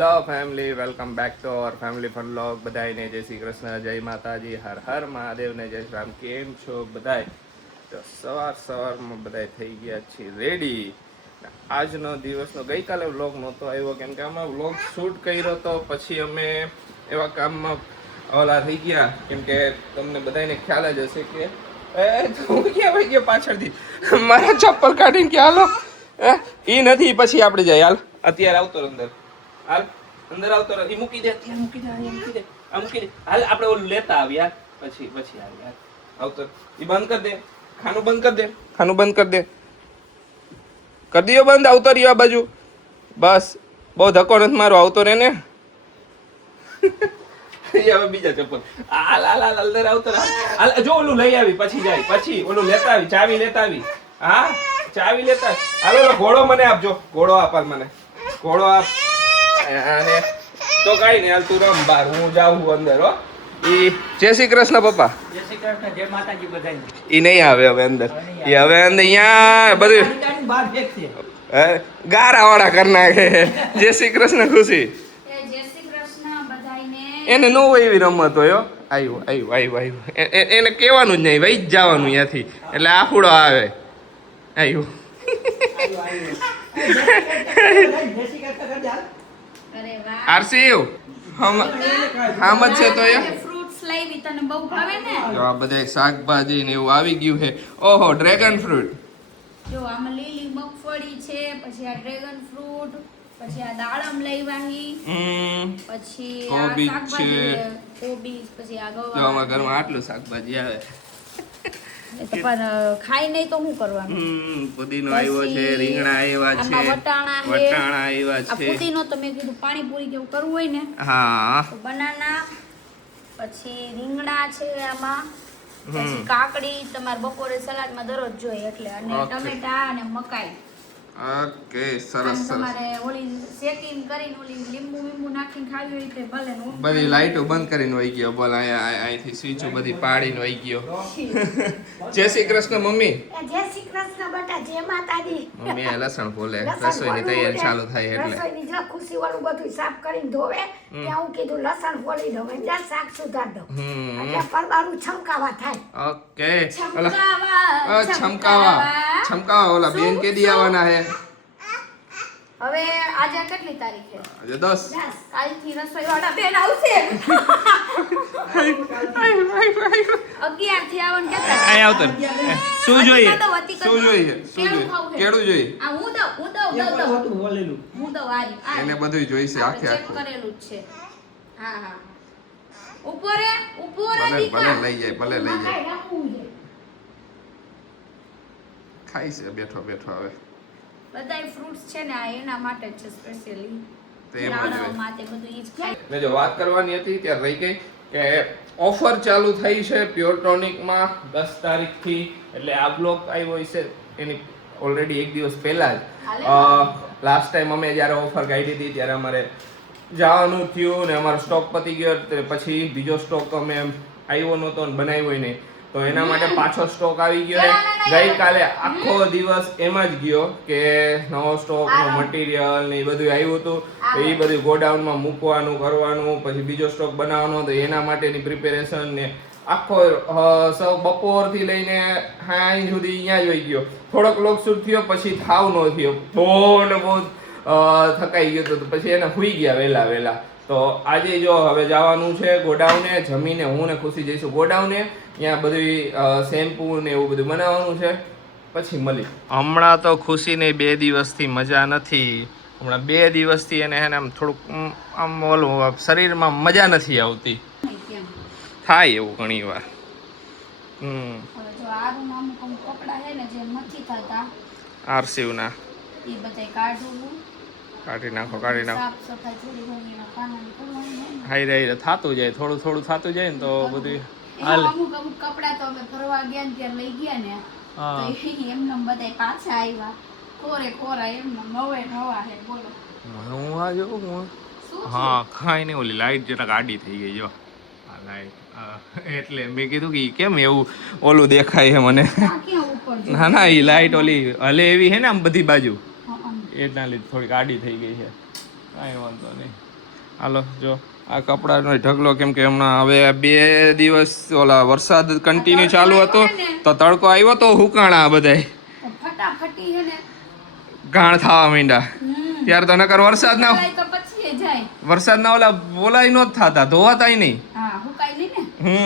Hello family, welcome back to our family fun vlog. બધાને જય શ્રી કૃષ્ણ, જય માતાજી, હર હર મહાદેવને જય શ્રી રામ. કેમ છો બધાય? તો સવારમાં બધાય થઈ ગયા છીએ રેડી. આજનો દિવસનો ગઈકાલે વ્લોગ નહોતો આવ્યો કેમ કે અમે વ્લોગ શૂટ કર્યો તો પછી અમે એવા કામમાં ઓલા થઈ ગયા કેમ કે તમને બધાને ખ્યાલ જ હશે કે તું ક્યાં વહી ગયો પાછળથી મારા ચપ્પલ કાઢીને કે હાલો એ નથી પછી આપણે જાય. હાલ અત્યારે આવતો અંદર, હાલ અંદર આવતો એ મૂકી દે, અત્યારે મૂકી દે, અહીંયા મૂકી દે, આ મૂકી દે. હાલ આપણે ઓલું લેતા આવ્યા પછી આવ્યા આવતો એ બંધ કરી દે, ખાનું બંધ કરી દે, ખાનું બંધ કરી દે, કરી દો બંધ. આવતો રહ્યો આ બાજુ, બસ બહુ ધક્કો નથી મારો, આવતો રે ને. હવે બીજા ચપ્પલ હાલ હાલ હાલ અંદર આવતો હાલ. જો ઓલું લઈ આવી પછી જાય, પછી ઓલું લેતા આવી, ચાવી લેતા આવી. હા ચાવી લેતા હાલો. ઓલો ઘોડો મને આપજો, ઘોડો આપ મને, ઘોડો આપ. અને તો કઈ નહીં, હાલ તું રમ બાર, હું જાઉં અંદર. હો જય શ્રી કૃષ્ણ પપ્પા. જય શ્રી કૃષ્ણ, જય માતાજી બધાને. ઈ નહીં આવે હવે અંદર, એ હવે અંદર અહીંયા બધું બહાર ફેંકશે. ગારા વાળા કરી નાખે. જય શ્રી કૃષ્ણ ખુશી. એને નો હોય એવી રમત હોય. આવ્યું એને કહેવાનું જ નહીં, વહી જ જવાનું ત્યાંથી, એટલે આફુડો આવે. આવ્યું આરસી હમ જ છે તો આ બધા શાકભાજી ને એવું આવી ગયું છે. ઓહો ડ્રેગન ફ્રૂટ જો આમાં લીલી મગફળી છે, પછી આ ડ્રેગન ફ્રૂટ, પછી આ દાડમ લઈ વાહી, પછી આ કોબીજ શાકભાજી છે, કોબીજ, પછી આ જો ગવાર. અમારા ઘરમાં આટલું શાકભાજી આવે. એ તો પણ ખાઈ નહીં તો શું કરવાનું? પુદીનો આવ્યો છે, રીંગણા આવ્યા છે, આમાં વટાણા છે. વટાણા આવ્યા આ છે. પુદીનો તો મેં કીધું પાણીપુરી જેવું કરવું હોય ને હા તો બનાના, પછી રીંગણા છે આમાં, પછી કાકડી તમારે બપોરે સલાડમાં દરરોજ જોઈએ એટલે, અને Okay. ટમેટા અને મકાઈ. ઓકે સરસ અને સરસ. તમારે ઓલી શેકીને કરીને ઓલી લીંબુ નાખીને ખાવી હોય તો ભલે ને. બધી લાઈટો બંધ કરીને વહી ગયો. બોલ અહીંથી સ્વિચો બધી પાડીને વહી ગયો. જય શ્રી કૃષ્ણ મમ્મી. જય શ્રી કૃષ્ણ બેટા, જય માતાજી. મમ્મી આ લસણ બોલે, રસોઈની તૈયારી ચાલુ થાય એટલે. રસોઈની જો ખુશી વાળું બધું સાફ કરીને ધોવે ત્યાં હું કીધું લસણ ફોલી દઉં એટલે શાક સુધાર દઉં એટલે પરબારું છમકાવા થાય. ઓકે છમકાવા. છમકાવા ઓલા બેન કેદી આવવાના હે? હવે આજે કેટલી તારીખ છે? આજે 10. કાલથી રસોઈ વાળા બેન આવશે. 11 થી આવવાનું કેતા. અહીં આવતો શું જોઈએ? વતી શું જોઈએ? શું કેળું જોઈએ? ખાવું છે. કેળું જોઈએ? આ હું દઉં હતું બોલેલું. હું દઉં આ એને બધું જોઈશે આખે ચેક આખું. કરેલું જ છે. હા ઉપર ભલે દીકા. લઈ જાય, ભલે લઈ જાય. કાંઈ રાખવું છે. ખાઈ છે બેઠો બેઠો હવે. બધાય ફ્રૂટ્સ છે ને આ એના માટે જ છે સ્પેશિયલી. તો એમ જ નાણાં હોય. માટે બધું ઈ જ ખાય. ને જો વાત કરવાની હતી ત્યારે રહી ગઈ કે ઓફર ચાલુ થઈ છે પ્યોર ટોનિકમાં 10 તારીખથી. એટલે આ બ્લોગ આવ્યો છે એની ઓલરેડી એક દિવસ પહેલા જ. લાસ્ટ ટાઈમ અમે જ્યારે ઓફર કાઢી હતી ત્યારે અમારે જવાનું થયું ને અમારો સ્ટોક પતી ગયો, પછી બીજો સ્ટોક અમે આવ્યો નહોતો ને બનાવ્યો નહીં, તો એના માટે પાછો સ્ટોક આવી ગયો છે. ગઈકાલે આખો દિવસ એમ જ ગયો કે નવો સ્ટોકનો મટીરિયલ ને એ બધું આવ્યું હતું, તો એ બધું ગોડાઉનમાં મૂકવાનું કરવાનું, પછી બીજો સ્ટોક બનાવવાનો, તો એના માટેની પ્રિપેરેશન ને આખો બપોરથી લઈને સાંજ સુધી અહીંયા જ વહી ગયો. થોડોક લોક શૂટ થયો પછી થાવ ન થયો, બહુ ને બહુ થકાઈ ગયો તો પછી એને સુઈ ગયા વહેલા. તો આજે જો હવે જવાનું છે ગોડાઉને, જમીને હું ને ખુશી જઈશું ગોડાઉને, ત્યાં બધું શેમ્પૂ ને એવું બધું બનાવવાનું છે, પછી મળી. હમણાં તો ખુશીને 2 દિવસથી મજા નથી. હમણાં 2 દિવસથી એને આમ થોડુંક આમ ઓલું શરીરમાં મજા નથી આવતી. થાય એવું ઘણી વાર. હવે જો આરું અમુક કપડાં છે ને જે નથી થતા આરસીવના એ બધાય કાઢવું, કાઢી નાખો. સાફ સફાઈ થોડી ઘણી એના પાનાની કરવાની હોય ને. હાઈ થતું જાય, થોડું થતું જાય ને તો બધું એમાં હાલે. અમુક કપડાં તો અમે ફરવા ગયા ને ત્યારે લઈ ગયા ને હા. તો એમને બધાય પાછા આવ્યા ખોરા એમને નવા હે. બોલો હું આ જોઉં હું શું હા ખાઈ ને ઓલી લાઈટ જરાક આડી થઈ ગઈ. જો આ લાઈટ એટલે મેં કીધું કે ઈ કેમ એવું ઓલું દેખાય છે મને. આ ક્યાં ઉપર જો? ના એ લાઈટ ઓલી હલે એવી છે ને આમ બધી બાજુ, હં. એટલા લીધે થોડીક આડી થઈ ગઈ છે. કાંઈ વાંધો નહીં. હાલો જો આ કપડાનો ઢગલો, કેમ કે હમણાં હવે 2 દિવસ ઓલા વરસાદ કન્ટિન્યુ ચાલુ હતો તો તડકો આવ્યો તો હુકાણા બધાય ફટાફટી છે ને ગાણ થવા માંડ્યા. ત્યારે તો નકર વરસાદના હુકાય તો પછી જાય. વરસાદના ઓલા બોલાય નો થતા, ધોવાતાય નહીં. હા હુકાય નહીં ને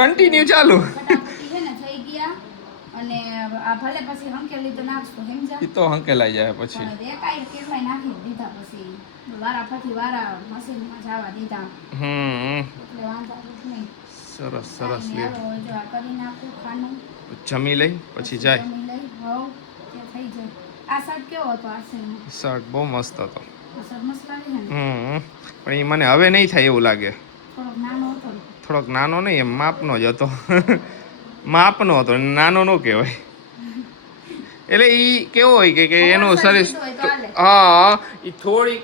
કન્ટિન્યુ ચાલુ. ફટાફટી છે ને થઈ ગયા. અને આ ભલે પછી હંકેલી તો નાખશું સમજા. ઈ તો હંકેલાઈ જાય પછી. પણ એકાઈ કેવાય નાખી દીધા પછી વારા ફરી વારા મશીનમાં જવા દીધા. એટલે વાંધો નહીં. સરસ સરસ લે. હાલો, જો આ કરી નાખું ખાનું. જમી લઈ પછી જાય. જમી લઈ હોવ તે થઈ જાય. આ શર્ટ કેવો હતો આ શર્ટ બહુ મસ્ત હતો. શર્ટ મસ્ત લાગે છે ને. પણ એ મને હવે નહીં થાય એવું લાગે. થોડોક નાનો હતો ને. થોડોક નાનો નહીં, એમ માપનો જ હતો. માપનો હતો, નાનો નો કહેવાય. એટલે ઈ કેવો હોય કે એનું શરીર, હા ઈ થોડીક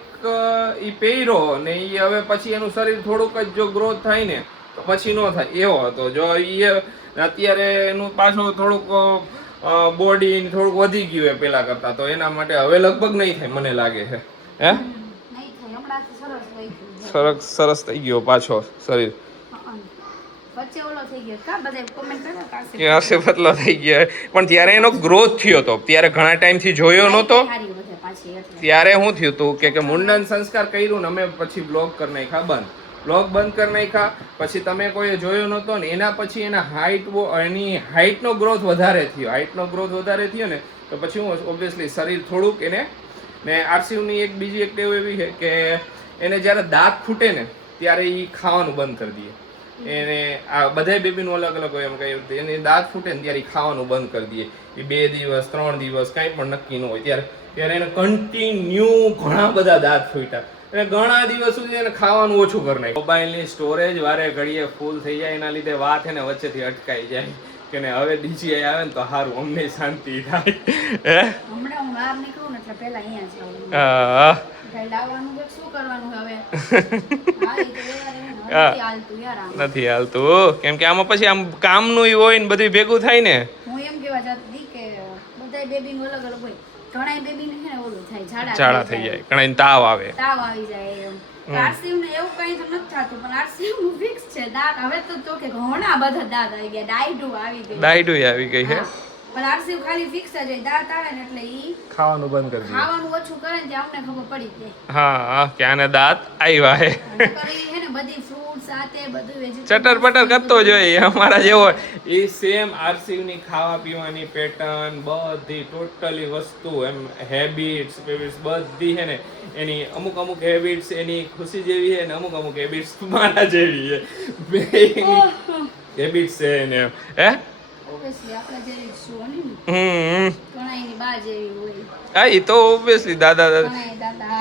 ઈ પહેર્યો ને ઈ હવે પછી એનું શરીર થોડુંક જ જો ગ્રોથ થાય ને તો પછી નો થાય એવો હતો. જો ઈ અત્યારે એનું પાછું થોડુંક બોડી થોડુંક વધી ગયું હોય પેલા કરતા, તો એના માટે હવે લગભગ નહીં થાય મને લાગે છે. હે નહીં થાય હમણાંથી સરસ થઈ ગયું. સરસ સરસ થઈ ગયો પાછો શરીર. વચ્ચે ઓલો થઈ ગયો કા બધા કોમેન્ટ કરો કાશે કે આસે પતલો થઈ ગયો, પણ ત્યારે એનો ગ્રોથ થયો હતો. ત્યારે ઘણા ટાઈમથી જોયો નહોતો. સારી વધે પાછી એટલે ત્યારે શું થયું હતું કે મુંડન સંસ્કાર કર્યું ને અમે પછી બ્લોગ કરી નાખ્યા બંધ. બ્લોગ બંધ કરી નાખ્યા પછી તમે કોઈ જોયો નહોતો ને એના પછી એની હાઈટનો ગ્રોથ વધારે થયો. હાઈટનો ગ્રોથ વધારે થયો ને તો પછી હું ઓબ્વિયસલી શરીર થોડુંક એને ને આરસીયુની એક બીજી એક ટેવ એવી છે કે એને જ્યારે દાંત ફૂટે ને ત્યારે એ ખાવાનું બંધ કરી દે. એને આ બધા બેબીનું અલગ અલગ હોય એમ કહ્યું, એને દાંત ફૂટે ને ત્યારે ખાવાનું બંધ કરી દે. એ 2 દિવસ 3 દિવસ કાંઈ પણ નક્કી ન હોય ત્યારે એને કન્ટિન્યુ ઘણા બધા દાંત ફૂટ્યા અને ઘણા દિવસ સુધી એને ખાવાનું ઓછું કરી નાખ્યું. મોબાઈલની સ્ટોરેજ વારે ઘડીએ ફૂલ થઈ જાય, એના લીધે વાત એને વચ્ચેથી અટકાઈ જાય કે ને હવે DJI આવે ને તો સારું, અમને શાંતિ થાય. હમણાં હું બહાર નીકળું ને એટલે પહેલા અહીંયા જ આવું. ભાઈ લાવવાનું છે શું કરવાનું હવે? હા એ તો નથી હાલતું યાર આમ. નથી હાલતું કેમ કે આમાં પછી આમ કામનું હોય ને બધું ભેગું થાય ને. હું એમ કહેવા જતી કે બધાય બેબીનું અલગ અલગ હોય. ઘણાય બેબીને છે ને ઓલું થાય ઝાડા થઈ જાય, ઘણા તાવ આવે. તાવ આવી જાય એમ. આરસીયુ ને એવું કઈ તો નથી થતું, પણ આરસીયુ નું ફિક્સ છે દાંત. હવે તો કે ઘણા બધા દાંત આવી ગયા, ડાયડુ આવી ગઈ. ડાયડુ આવી ગઈ છે. પણ આરસીયુ ખાલી ફિક્સ જ હોય, દાંત આવે ને એટલે ઈ ખાવાનું બંધ કરી દે. ખાવાનું ઓછું કરે ને ત્યાં અમને ખબર પડી જાય. હા કે આને દાંત આવ્યા હે. કરી હે ને બધી ફ્રૂટ સાથે બધું વેજીટેબલ ચટર પટર કરતો જોઈએ અમારા જેવો. એ સેમ આરસીયુની ખાવા પીવાની પેટર્ન બધી ટોટલી વસ્તુ એમ હેબિટ્સ બધી છે ને એની અમુક હેબિટ્સ એની ખુશી જેવી છે ને અમુક હેબિટ્સ મારા જેવી છે. બે હેબિટ્સ છે ને હે ઓબ્વિયસલી આપણે જેવી છું ને ઘણાયની બા જેવી હોય. હા એ તો ઓબ્વિયસલી દાદા ઘણાય દાદા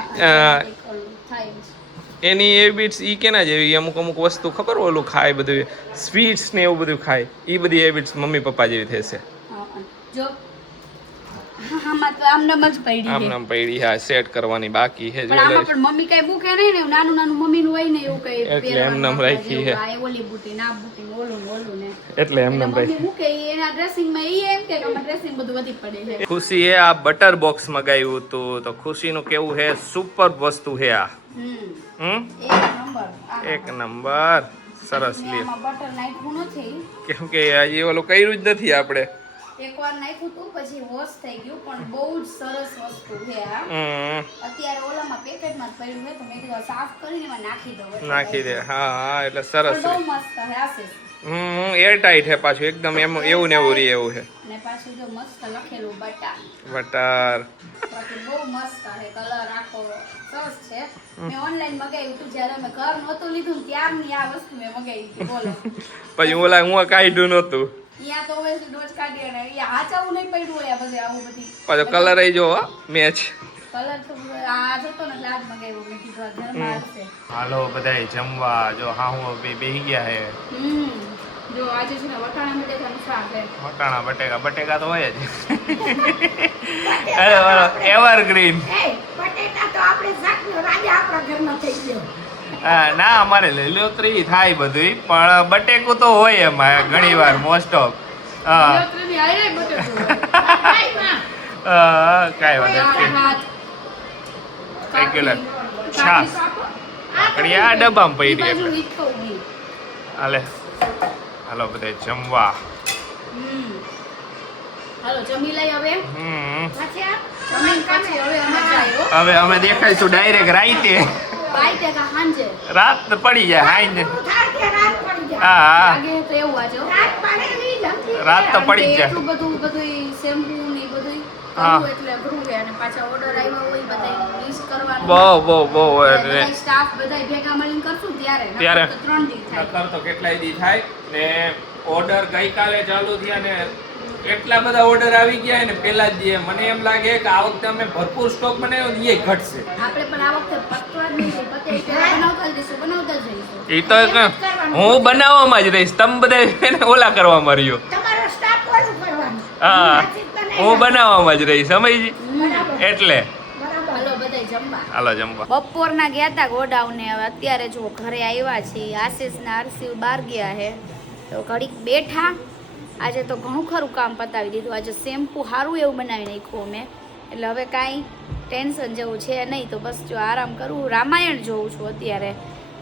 થાય છે. એની હેબિટ્સ ઈ કેના જેવી, અમુક વસ્તુ ખબર ઓલું ખાય બધું સ્વીટ્સ ને એવું બધું ખાય, ઈ બધી હેબિટ્સ મમ્મી પપ્પા જેવી થશે. જો આમાં તો આમનામ જ પડી છે. આમનામ પડી, હા સેટ કરવાની બાકી છે. પણ આમાં પણ મમ્મી કઈ મૂકે નહીં ને, નાનું નાનું મમ્મીનું હોય ને એવું કઈ એટલે એમનામ રાખી છે. આ ઓલી બુટી ના બુટી ઓલું ને એટલે એમનામ મમ્મી રાખી. મૂકે એના ડ્રેસિંગ માં ઈ એમ કે અમાર ડ્રેસિંગ બધું વધી પડે છે. ખુશીએ આ બટર બોક્સ મગાવ્યું હતું તો ખુશીનું કેવું છે સુપર વસ્તુ છે આ. એક નંબર સરસ લે. આમાં બટર નાખ્યું નથી કેમ કે હજી ઓલું કર્યું જ નથી આપણે. એકવાર નાખ્યું તું પછી વોશ થઈ ગયું, પણ બહુ જ સરસ વસ્તુ છે આ. અત્યારે ઓલામાં પેકેટમાં જ પડ્યું છે તો મેં કીધું સાફ કરીને એમાં નાખી દઉં. નાખી દે. હા એટલે સરસ. બહુ મસ્ત છે આશિષ. એર ટાઈટ છે પાછું એકદમ, એમ એવું ને એવું રહે એવું છે. અને પાછું જો મસ્ત લખેલું બટર. બાકી બહુ મસ્ત છે, કલર આખો સરસ છે. મેં ઓનલાઈન મગાવ્યું હતું જ્યારે મેં ઘર નહોતું લીધું ને ત્યારની આ વસ્તુ મેં મગાવી હતી. બોલો પછી ઓલા હું કાઢ્યું નહોતું. અહીંયા તો હવે ડોજ કાઢી અને અહીંયા હાચાવું નહીં પડ્યું હોય આ બધે આવું બધી. પાછો કલર આવી જો મેચ. કલર તો આ જતો ને એટલે આજ મગાવ્યું. મેં કીધું આ ઘરમાં આવશે. હાલો બધાય જમવા. જો હા હું બેહી ગયા હે. જો આજે છે ને વટાણા બટેકાનું શાક છે. વટાણા બટેકા તો હોય જ. અરે એવરગ્રીન. બટેટા તો આપણે શાકનો રાજા આપણા ઘરમાં થઈ ગયો. ના અમારે લીલોતરી થાય બધું, પણ બટેકું તો હોય એમાં ઘણી વાર મોસ્ટ ઓફ. લીલોતરીની હારે બટેકું હોય. કાંઈ વાત નથી. રેગ્યુલર છાસ. આ લાકડી આ ડબ્બામાં ઈ પડી બાજુ એટલે વીટકો હોય. હાલે હાલો બધા જમવા. હાલો જમી લઈ હવે. પછી આ જમીન પછી હવે અમે જાય હો. હવે અમે દેખાઈશું ડાયરેક્ટ રાઈતે. બાઈ ટેકા સાંજે. રાત તો પડી જાય હાઈ ને. પૂરું થાય ત્યાં રાત પડી જાય. હા લાગે તો એવું આજે હો. રાત પડેલી જમતી રાત તો પડી જ જાય. એટલું બધું શેમ્પુ ને ઈ બધું હા. કરવું એટલે અઘરું છે અને પાછા ઓર્ડર આવ્યા હોય બધાય લિસ્ટ કરવાનું. બહુ એટલે બધાય સ્ટાફ બધાય ભેગા મળીને કરશું ત્યારે ત્યારે. નકર તો 3 દી થાય. નકર તો કેટલાય દી થાય ને ઓર્ડર ગઈકાલે ચાલુ થયા ને એટલા બધા ઓર્ડર આવી ગયા ને પેલા જ દીએ મને એમ લાગે કે આ વખતે અમે ભરપૂર સ્ટોક બનાવ્યો ને એ ઘટશે. આપણે પણ આ વખતે પતવા જ નહીં પતે એટલે બનાવતા જઈશું બનાવતા જઈશું. એ તો હું બનાવવામાં જ રહીશ તમે બધા એને ઓલા કરવામાં રહ્યો. તમારો સ્ટાફ ઓલું કરવાનું. હા નાચી જ બનાવી હું બનાવવામાં જ રહીશ સમજી બરાબર. એટલે બરાબર. હાલો બધાય જમવા. હાલો જમવા. બપોરના ગયા હતા ગોડાઉન ને હવે અત્યારે જો ઘરે આવ્યા છીએ. આશીષ ને આરસીવ બહાર ગયા હે તો ઘડીક બેઠા. આજે તો ઘણું ખરું કામ પતાવી દીધું. આજે શેમ્પુ સારું એવું બનાવી નાખ્યું અમે એટલે હવે કાંઈ ટેન્શન જેવું છે નહીં. તો બસ જો આરામ કરું. રામાયણ જોઉં છું અત્યારે.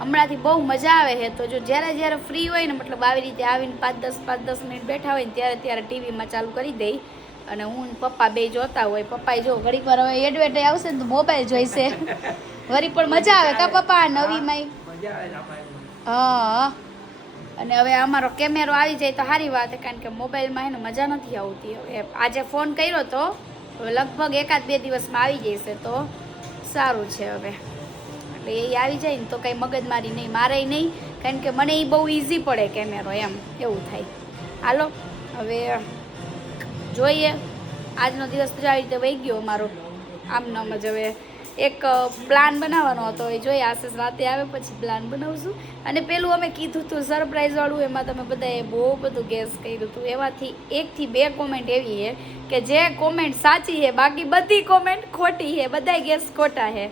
હમણાંથી બહુ મજા આવે છે તો જો જ્યારે ફ્રી હોય ને મતલબ આવી રીતે આવીને 5-10 મિનિટ બેઠા હોય ને ત્યારે ટીવીમાં ચાલુ કરી દઈ અને હું ને પપ્પા બે જોતા હોય. પપ્પાએ જો ઘડીક વાર હવે એડવર્ટાઈઝ આવશે ને તો મોબાઈલ જોઈશે વળી પણ મજા આવે કા પપ્પા નવીમાં. મજા આવે રામાયણમાં. હા અને હવે અમારો કેમેરો આવી જાય તો સારી વાત છે કારણ કે મોબાઈલમાં એને મજા નથી આવતી. હવે આજે ફોન કર્યો તો હવે લગભગ 1-2 દિવસમાં આવી જશે તો સારું છે. હવે એટલે એ આવી જાય ને તો કંઈ મગજમારી નહીં મારે નહીં કારણ કે મને એ બહુ ઇઝી પડે કેમેરો એમ એવું થાય. હાલો હવે જોઈએ આજનો દિવસ તો આવી રીતે વહી ગયો અમારો આમ નામ જ. હવે એક પ્લાન બનાવવાનો હતો એ જોઈએ આશીષ રાતે આવે પછી પ્લાન બનાવશું. અને પેલું અમે કીધું હતું સરપ્રાઈઝ વાળું એમાં તમે બધાએ બહુ બધું ગેસ કર્યું હતું. એમાંથી 1 થી 2 કોમેન્ટ એવી છે કે જે કોમેન્ટ સાચી છે બાકી બધી કોમેન્ટ ખોટી છે. બધાય ગેસ ખોટા છે.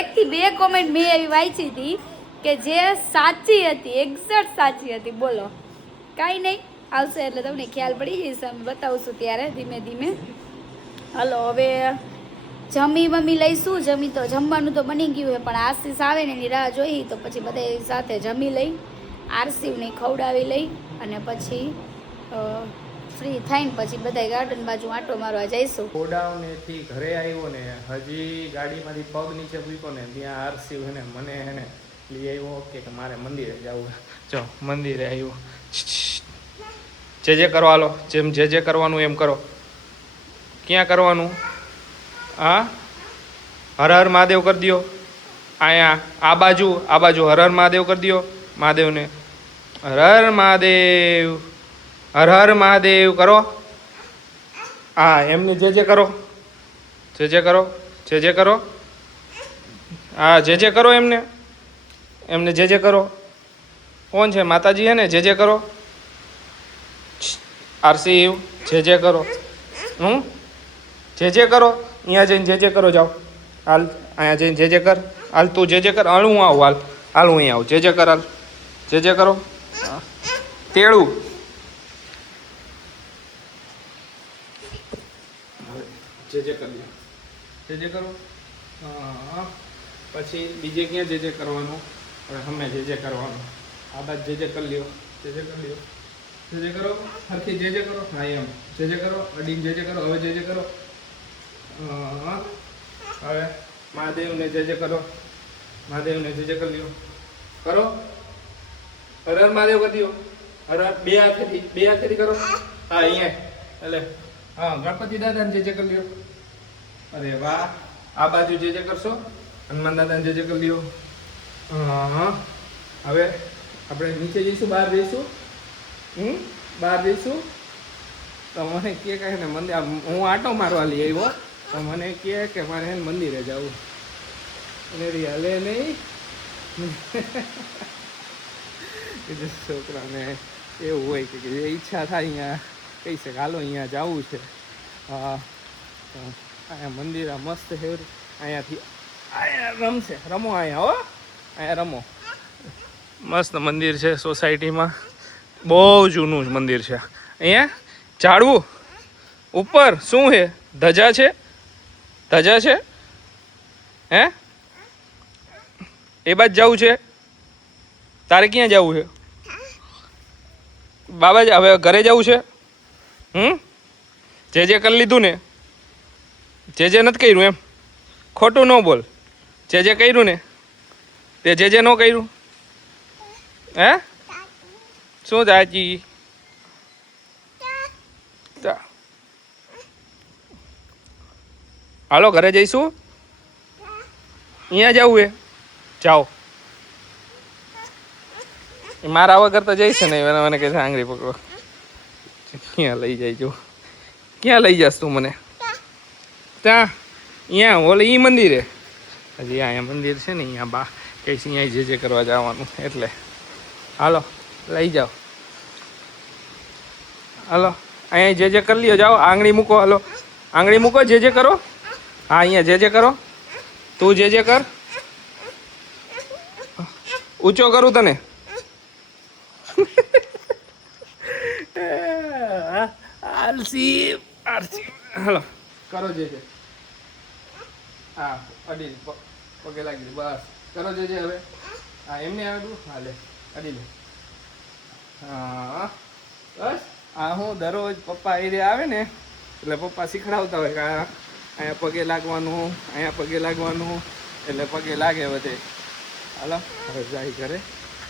1 થી 2 કોમેન્ટ મેં એવી વાંચી હતી કે જે સાચી હતી એક્ઝેક્ટ સાચી હતી. બોલો કાંઈ નહીં આવશે એટલે તમને ખ્યાલ પડી જશે. અમે બતાવશું ત્યારે ધીમે ધીમે. હલો હવે જમી લઈશું. જમવાનું તો બની ગયું છે પણ આશીષ આવે ને એની રાહ જોઈ તો પછી બધા સાથે જમી લઈ આરસીવને ખવડાવી લઈ અને પછી ફ્રી થઈને પછી બધા ગાર્ડન બાજુ આંટો મારવા જઈશું. ગોડાઉનેથી ઘરે આવ્યો ને હજી ગાડીમાંથી પગ નીચે મૂક્યો ને ત્યાં આરસી ને મને હેને લઈ આવ્યો કે મારે મંદિરે જવું. જો મંદિરે આવ્યો. જે કરો હાલો જેમ જે કરવાનું એમ કરો. ક્યાં કરવાનું? હા હર હર મહાદેવ કરી દો. અહીંયા આ બાજુ હર હર મહાદેવ કરી દો. મહાદેવને હર હર મહાદેવ હર હર મહાદેવ કરો. હા એમને જે કરો જે કરો. હા જે કરો એમને જે કરો. કોણ છે? માતાજી હે ને? જે કરો. આરસી જે કરો. જે કરો. અહીંયા જઈને જે કરો જાઓ. હાલ અહીંયા જઈને જે કર. હાલ તું જે કર. હાલ હું આવું. હાલ હું અહીં આવું. જે કર. હાલ જે કરો. તેડું જે કરી દો. જે કરો. હા પછી બીજે ક્યાં જે કરવાનું? હવે અમે જે કરવાનું આ બાદ જે કરી લ્યો. જે કરી લ્યો. જે કરો. હરખી જે કરો. હા એમ જે કરો. અડીને જે કરો. હવે જે કરો. હવે મહાદેવને જે કરો. મહાદેવને જે કરી લ્યો. કરો. હર હર મહાદેવ કરી દો. હર હર બે હાથેથી કરો. હા અહીંયા એટલે હા ગણપતિ દાદાને જે કરી લ્યો. અરે વાહ આ બાજુ જે કરશો હનુમાન દાદાને જે કરી લ્યો. હા હવે આપણે નીચે જઈશું. બહાર જઈશું. બહાર જઈશું તો મને કહે ને મંદિર હું આંટો મારવા લઈ આવ્યો તો મને કહે કે મારે મંદિરે જવું. અને હાલે નહીં છોકરાને એવું હોય કે જે ઈચ્છા થાય અહીંયા કહી શકે હાલો અહીંયા જવું છે. હા અહીંયા મંદિર મસ્ત છે. અહીંયાથી અહીંયા રમશે. રમો અહીંયા હો. અહીંયા રમો. મસ્ત મંદિર છે સોસાયટીમાં. બહુ જૂનું મંદિર છે. અહીંયા ઝાડવું ઉપર શું છે? ધજા છે. હે એ બાજ જવું છે? તારે ક્યાં જવું છે? બાબા હવે ઘરે જવું છે? જે કરી લીધું ને? જે નથી કર્યું એમ ખોટું ન બોલ. જે કર્યું ને તે જે ન કર્યું હે? શું ચાચી? હાલો ઘરે જઈશું. અહીંયા જવું એ જાઓ. મારા વગર તો જઈશ ને. મને કહે છે આંગળી પકડો. ક્યાં લઈ જાય જો? ક્યાં લઈ જશ તું મને? ત્યાં અહીંયા ઓલે ઈ મંદિરે. હજી અહીંયા મંદિર છે ને અહીંયા બા કહે છે અહીંયા જે કરવા જવાનું એટલે હાલો લઈ જાઓ. હાલો અહીંયા જે કરી લ્યો જાઓ. આંગળી મૂકો. હાલો આંગળી મૂકો. જે કરો. હા અહીંયા જે કરો. તું જે કર. ઊંચો કરું તને. આરસી હાલો કરો જે હા અડી પગે લાગી બસ કરો જે હવે. હા એમને આવડું હાલે અડી લે. હા બસ આ હું દરરોજ પપ્પા એ આવે ને એટલે પપ્પા શીખડાવતા હોય કે અહીંયા પગે લાગવાનું, અહીંયા પગે લાગવાનું, એટલે પગે લાગે બધે. હાલો હવે જાય ઘરે.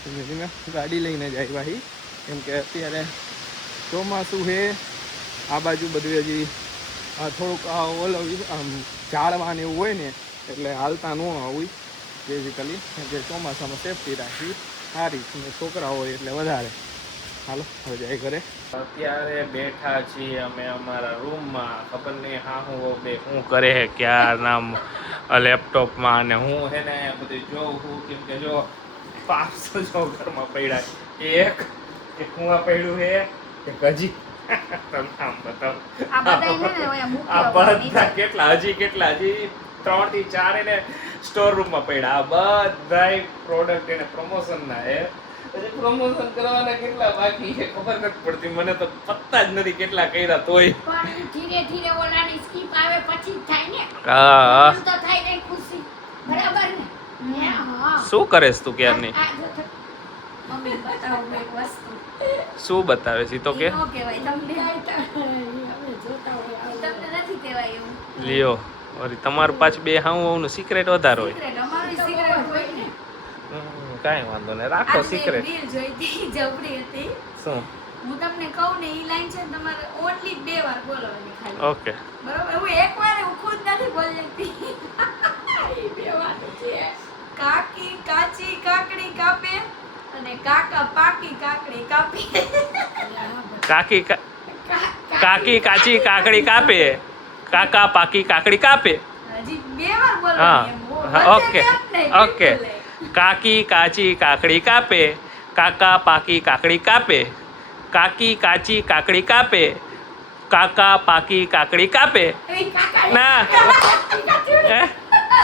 ધીમે ધીમે ગાડી લઈને જાય ભાઈ, કેમ કે અત્યારે ચોમાસું છે. આ બાજુ બધું હજી થોડુંક ઓલો આમ ઝાડવાને એવું હોય ને એટલે હાલતા ન હોય બેઝિકલી, જે ચોમાસામાં સેફટી રાખવી સારી ને છોકરા હોય એટલે વધારે. હાલો હવે જાય ઘરે. અત્યારે બેઠા છીએ અમે અમારા રૂમમાં. ખબર નહીં હા હું બે શું કરે છે ક્યાં નામ લેપટોપમાં, અને હું છે ને બધું જોઉં છું. કેમ કે જો 500 જો ઘરમાં પડ્યા. એક કુવા પડ્યું છે એક હજી નામ બતાવ. આ બધા કેટલા હજી 3 થી 4 એને સ્ટોર રૂમમાં પડ્યા. આ બધા પ્રોડક્ટ એને પ્રમોશન ના હે. હજી પ્રમોશન કરવાના કેટલા બાકી છે ખબર નથી પડતી. મને તો પત્તા જ નથી કેટલા કર્યા તોય. પણ ધીરે ધીરે ઓલાની સ્કીપ આવે પછી જ થાય ને. હા તો થાય ને ખુશી. બરાબર ને? હા. શું કરેસ તું ક્યારની? મમ્મી બતાવું એક વસ્તુ. શું બતાવે છે તો કે? નો કહેવાય તમને. તમને નથી કહેવાય એવું. લ્યો વળી તમારું પાછું બે હાઉનું સિક્રેટ વધારે હોય. સિક્રેટ અમારું સિક્રેટ હોય ને. કાંઈ વાંધો નહીં, રાખો સિક્રેટ. રીલ જોઈતી જબરી હતી. શું? હું તમને કહું ને ઈ લાઈન છે ને તમારે ઓનલી 2 વાર બોલવાની ખાલી. ઓકે બરોબર. હું એક વાર હું ખુદ નથી બોલી શકતી. ઈ 2 વાર છે. કાકી કાચી કાકડી કાપે અને કાકા પાકી કાકડી કાપે. કાકી કાચી કાકડી કાપે, કાકા પાકી કાકડી કાપે. હજી 2 વાર બોલવાની. હા ઓકે. કાકી કાચી કાકડી કાપે, કાકા પાકી કાકડી કાપે, કાકી કાચી કાકડી કાપે, કાકા પાકી કાકડી કાપે. ના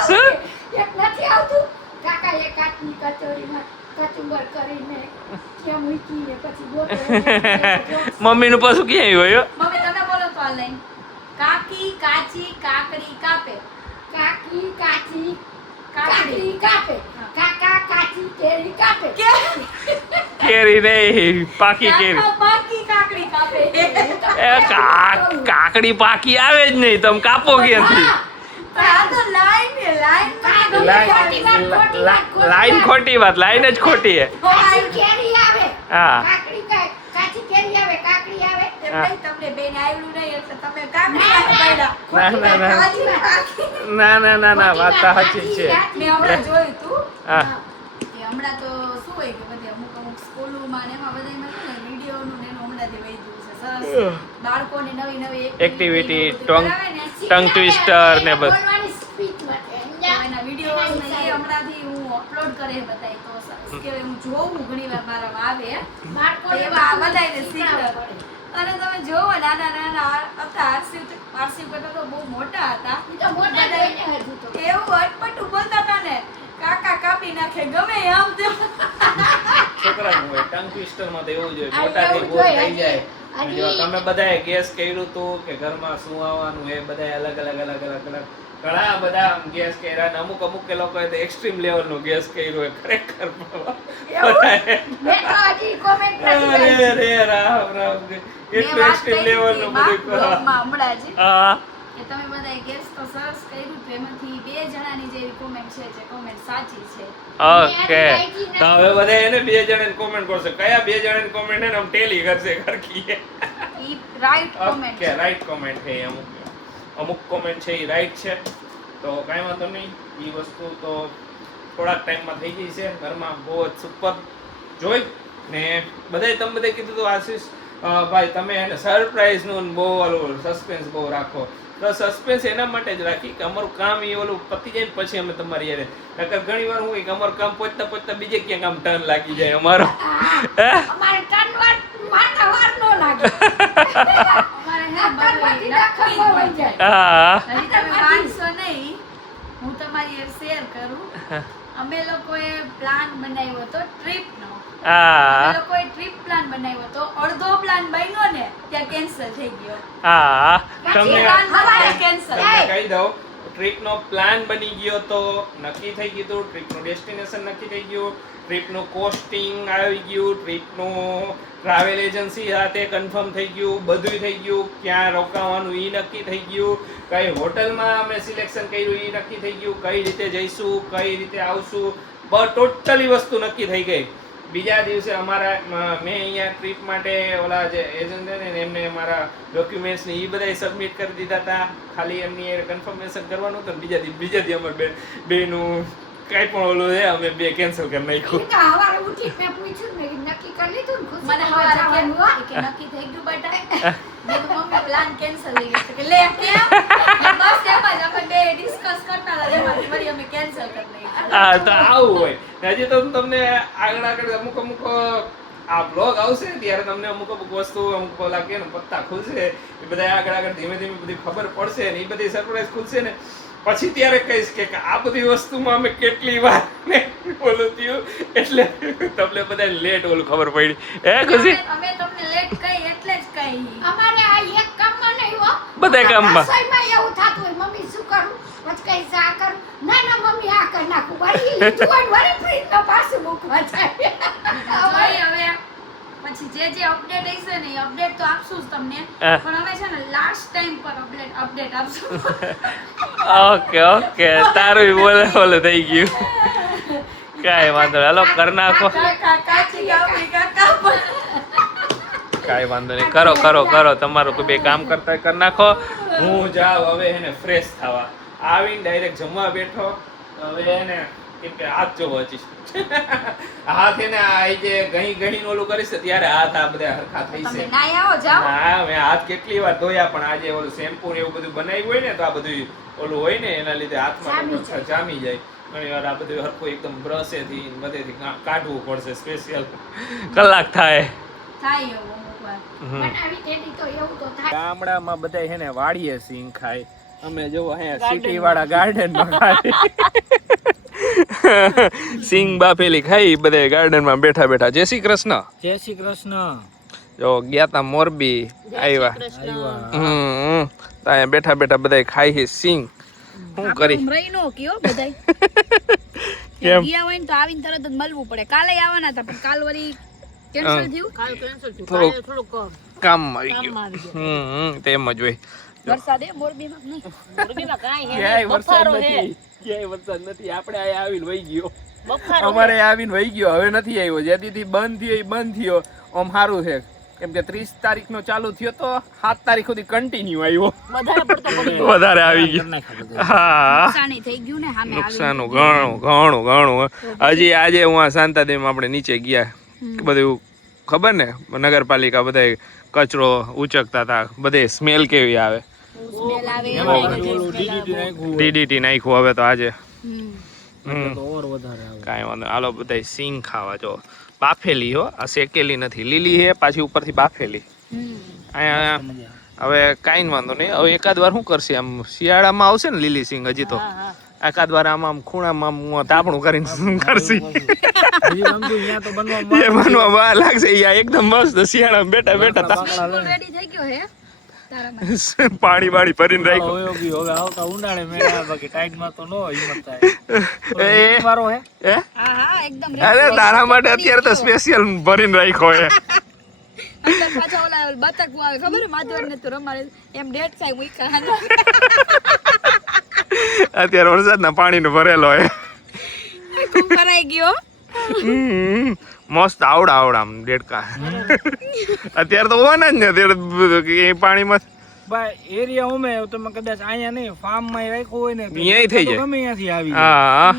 શું એક નથી આવતું. કાકા એ કાચની કચોરીમાં કચુંબર કરીને ત્યાં મૂકીને પછી ગોતો. મમ્મીનું પાછું ક્યાં આવ્યું? મમ્મી તમે બોલો તો આ લાઈન. કાકી કાચી કાકડી કાપે. કાકી કાચી કાકડી કાપે. કાકા કાચી કેરી કાપે. કેરી નહીં, પાકી કેરી. કાકા પાકી કાકડી કાપે. એ કાકડી પાકી આવે જ નહીં, તમે કાપો ક્યાંથી? આ તો લાઈન છે, લાઈન ખોટી વાત, લાઈન જ ખોટી હે. કાચી કેરી આવે. હા કાકડી કાચી કેરી આવે, કાકડી આવે. એમ તમને બેન આવડું નહીં એટલે તમે કાકડી પાડ્યા. ના વાત તો સાચી છે. મેં હમણાં જોયું તું. હા કે હમણાં તો શું હોય કે બધી અમુક સ્કૂલોમાં ને એમાં બધામાં છે ને વિડીયોનું ને એનું હમણાંથી વહી ગયું છે. સરસ બાળકોને નવી એક્ટિવિટી, ટંગ ટ્વિસ્ટર ને બધું. બોલવાની સ્પીચ માટે એના વિડીયોઝ ને એ હમણાંથી હું અપલોડ કરે બતાય તો સરસ કે હું જોઉં ઘણીવાર મારામાં આવે બાળકોને એવા આ બધાને શીખવાડે. અને તમે જોવો નાના હતા આરસી કરતા તો બહુ મોટા હતા. ઈ તો મોટા જોઈને હજુ તો. એવું અટપટું બોલતા હતા ને કાકા કાપી નાખે ગમે આમ તેમ. છોકરાનું હોય, ટંગ ટંગ ટ્વિસ્ટરમાં તો એવું જોઈએ આ મોટા એવું થઈ બોર જોઈએ. થઈ જાય હજી- જો તમે બધાએ ગેસ કર્યું હતું કે ઘરમાં શું આવવાનું એ બધાએ અલગ ઘણા બધા ગેસ કર્યા અને અમુક એ લોકોએ તો એક્સ્ટ્રીમ લેવલનો ગેસ કર્યો હોય ખરેખર એવું? મેં તો હજી comment નથી અરે કરી. રે રામ રામ મેં એટલું વાત એક્સ્ટ્રીમ કરી લેવલનું હતી બધું બ્લોગમાં હમણાં જ હા કે તમે બધાએ ગેસ તો સરસ કર્યું તો એમાંથી 2 જણાની જેવી કોમેન્ટ છે જે કોમેન્ટ સાચી છે. ઓકે તો હવે બધા એને 2 જણાને કોમેન્ટ કરશે કયા 2 જણાની કોમેન્ટ એને આમ ટેલી કરશે ખરખી ઈ right comment okay right comment છે અમુક કોમેન્ટ છે એ રાઈટ છે તો કાંઈ વાંધો નહીં એ વસ્તુ તો થોડાક ટાઈમમાં થઈ ગઈ છે ઘરમાં બહુ જ સુપર જોઈ ને બધાય તમે બધાય કીધું તો આશીષ ભાઈ તમે એને સરપ્રાઈઝનું બહુ ઓલું સસ્પેન્સ બહુ રાખો તો સસ્પેન્સ એના માટે જ રાખી કે અમારું કામ એ ઓલું પતી જાય ને પછી અમે તમારી યારે નકર ઘણી વાર હું કે અમારું કામ પહોંચતા બીજે ક્યાંક આમ ટર્ન લાગી જાય અમારો અમારે ટનવાર માથા વાર નો લાગે. અમારે હે ટનવારથી બધુંય દાખલ નક્કી જ હોય. હોય જાય. હા હજી તમે માનશો નહીં હું તમારી શેર કરું અમે લોકોએ પ્લાન બનાવ્યો હતો ટ્રીપનો અમે લોકોએ ટ્રીપ પ્લાન બનાવ્યો હતો અડધો પ્લાન બન્યો ને ત્યાં કેન્સલ થઈ ગયો હા પછી તમને પ્લાન બનાવ્યો કેન્સલ તમને કહી દઉં ટ્રીપનો પ્લાન બની ગયો તો નક્કી થઈ ગયું હતું ટ્રીપનું ડેસ્ટિનેશન નક્કી થઈ ગયું ટ્રીપનું કોસ્ટિંગ આવી ગયું ટ્રીપનું ટ્રાવેલ એજન્સી સાથે કન્ફર્મ થઈ ગયું બધું થઈ ગયું ક્યાં રોકાવાનું એ નક્કી થઈ ગયું કઈ હોટલમાં અમે સિલેક્શન કર્યું એ નક્કી થઈ ગયું કઈ રીતે જઈશું કઈ રીતે આવશું ટોટલી વસ્તુ નક્કી થઈ ગઈ બીજા દિવસે અમારા મેં અહીંયા ટ્રીપ માટે ઓલા જે એજન્ટ ને એમને મારા ડોક્યુમેન્ટ્સ ને એ બધાય સબમિટ કરી દીધા હતા ખાલી એમની કન્ફર્મેશન કરવાનું હતું બીજા દી અમારે બેનું કાંઈ પણ ઓલું છે અમે 2 કેન્સલ કરી નાખ્યું ઈ તો હવારે ઉઠી મેં પૂછ્યું ને કે નક્કી કરી લીધું ને ખુશી મને કરવા હવારે જવાનું હો. કે નક્કી થઈ ગયું બેટા મેં કીધું, મમ્મી પ્લાન કેન્સલ થઈ ગયો કે લે કેમ એટલે બસ એમ જ અમે બે ડિસ્કસ કરતા હતા એમાંથી ફરી અમે કેન્સલ કરી નાખ્યું હા તો આવું હોય હજી તો તમને આગળ અમુક આ બ્લોગ આવશે ને ત્યારે તમને અમુક વસ્તુ અમુક ઓલા કે ને પત્તા ખુલશે એ બધા આગળ ધીમે બધી ખબર પડશે ને એ બધી સરપ્રાઈઝ ખુલશે ને પછી ત્યારે કહીશ કે આ બધી વસ્તુમાં અમે કેટલી વાર ને ઓલું થયું એટલે તમને બધા લેટ ઓલું ખબર પડી ખુશી અમે તમને લેટ કહી એટલે જ કહી અમારે આ એક કામમાં નહીં હો. બધાય કામમાં. રસોઈમાં એવું થતું હોય મમ્મી શું કરું પછી કઈ આ કરું ના મમ્મી આ કરી નાખું વળી લીધું હોય ને વળી ફ્રીજમાં પાછું મૂકવા જાય. જોઈએ હવે પછી જે અપડેટ હશે ને એ અપડેટ તો આપશું જ તમને પણ હવે છે ને લાસ્ટ ટાઈમ પર અપડેટ આપશું ઓકે તારું બોલે થઈ ગયું કાંઈ વાંધો નહીં હાલો કરી નાખો કાચી કાપડી કાકા કાંઈ વાંધો નહીં કરો તમારું કોઈ બે કામ કરતા કરી નાખો હું જાઉં હવે એને ફ્રેશ થવા આવીને ડાયરેક્ટ જમવા બેઠો હવે એને કેમ કે હાથ જોવો હજી હાથ એને આ જે ગણી ઓલું કરીશ ને ત્યારે હાથ આ બધા હરખા થઈ તમે છે નાઈ આવો જાઓ હા મેં હાથ કેટલી વાર ધોયા પણ આજે ઓલું શેમ્પુ ને એવું બધું બનાવ્યું હોય ને તો આ બધું ઓલું હોય ને એના લીધે હાથમાં જામી જાય ઘણી વાર આ બધું હરખું એકદમ બ્રશેથી બધેથી કાઢવું પડશે સ્પેશિયલ કલાક થાય થાય એવું અમુક વાર બનાવી તેડી તો એવું તો થાય. ગામડામાં બધા છે ને વાડીએ સિંગ ખાય અમે જો અહીંયા સિટી વાળા ગાર્ડનમાં ખાય સિંગ બાફેલી ખાઈ બધા ગાર્ડનમાં બેઠા જય શ્રી કૃષ્ણ જય શ્રી કૃષ્ણ. જો ગયા તા મોરબી આવ્યા તો અહીંયા બેઠા બધા ખાઈ છે સિંગ શું કરી રહીનો કયો બધાય કેમ ગયા હોય ને તો આવીને તરત જ મળવું પડે કાલે આવવાના હતા પણ કાલ વળી કેન્સલ થયું થોડુંક કામ આવી ગયું તેમ જ હોય વરસાદ એ મોરબીમાં નહીં ક્યાંય વરસાદ નથી આપણે અહીંયા આવીને વહી ગયો અમારે આવીને વહી ગયો હવે નથી આવ્યો જેથી બંધ થયો એ બંધ થયો આમ સારું છે કેમ કે 30 તારીખનો ચાલુ થયો તો 7 તારીખ સુધી કન્ટિન્યુ આવ્યો વધારે આવી ગયો હા નુકસાની થઈ ગયું ને સામે નુકસાનનું ઘણું હજી આજે હું આ શાંતાદેવીમાં આપણે નીચે ગયા બધું ખબર ને નગરપાલિકા બધા કચરો ઉચકતા હતા બધે સ્મેલ કેવી આવે સ્મેલ આવે ડીડીટી નાખ્યું હવે તો આજે કાંઈ વાંધો હાલો બધા સિંગ ખાવા જો બાફેલી હો આ શેકેલી નથી લીલી છે પાછી ઉપરથી બાફેલી અહીંયા હવે કાંઈ વાંધો નહીં હવે એકાદ વાર શું કરશે આમ શિયાળામાં આવશે ને લીલી સિંગ હજી તો આખા દ્વારા આમ ખૂણામાં આમ તાપણું કરીને શું કરશી હજી સમજુ અહીંયા તો બનવા એ માનવા વા લાગશે યા એકદમ મસ્ત શિયાળામાં બેઠા બેઠા રેડી થઈ ગયો હે તારા માટે પાણી વાળી ભરીને રાખ્યો હવે બી હવે આવતા ઉનાળે મેળા બાકી ટાઈટમાં તો નો હિંમત થાય એ મારો હે હે હા એકદમ અરે તારા માટે અત્યારે તો સ્પેશિયલ ભરીને રાખ્યો હે અંદર પાછા ઓલા બતક આવે ખબર હે માધવર ને તો રમાડે એમ ડેટ થાય મુઈકા હાલો અત્યારે વરસાદના પાણીનો ભરેલો હે ખૂબ ભરાઈ ગયો મસ્ત આવડા આમ દેડકા અત્યારે તો હોવાના જ ને અત્યારે એ પાણીમાં ભાઈ એરિયા ઉમે તમે કદાચ અહીંયા નહીં ફાર્મ માં રાખ્યું હોય ને અહીંયાય થઈ જાય. ગમે ત્યાંથી આવી હા